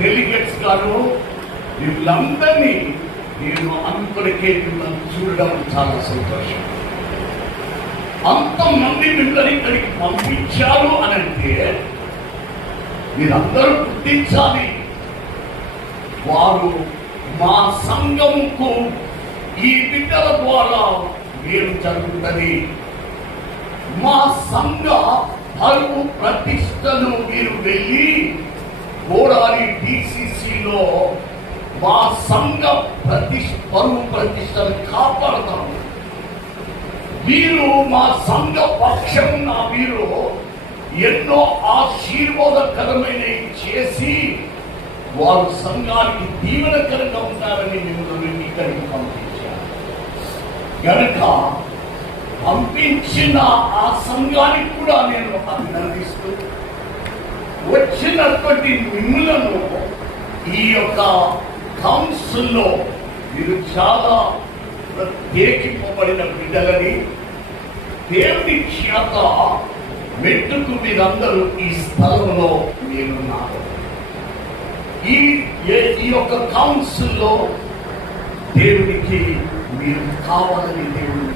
Delegates గాను వీళ్ళందరినీ నేను అనుకునే మిమ్మల్ని చూడడం చాలా సంతోషం. అంతమంది మిమ్మల్ని ఇక్కడికి పంపించారు అని అంటే మీరందరూ గుర్తించాలి, వారు మా సంఘముకు ఈ బిడ్డల ద్వారా మేలు జరుగుతుంది. మా సంఘ పరువు ప్రతిష్టను మీరు వెళ్ళి కోడాలి DCCలో మా సంఘ పరువు ప్రతిష్టను కాపాడతాము. మీరు మా సంఘ పక్షం మీరు ఎన్నో ఆశీర్వాదకరమైన చేసి వారు సంఘానికి దీవెనకరంగా ఉంటారని మిమ్మల్ని ఇక్కడికి పంపించారు. కనుక పంపించిన ఆ సంఘానికి కూడా నేను అభినందిస్తూ, వచ్చినటువంటి మిమ్మలను ఈ యొక్క కౌన్సిల్లో మీరు చాలా ప్రత్యేకింపబడిన బిడ్డలని దేవుని చేత మెట్టుకు మీరందరూ ఈ స్థలంలో మీరున్నారు. ఈ యొక్క కౌన్సిల్లో దేవునికి మీరు కావాలని దేవుని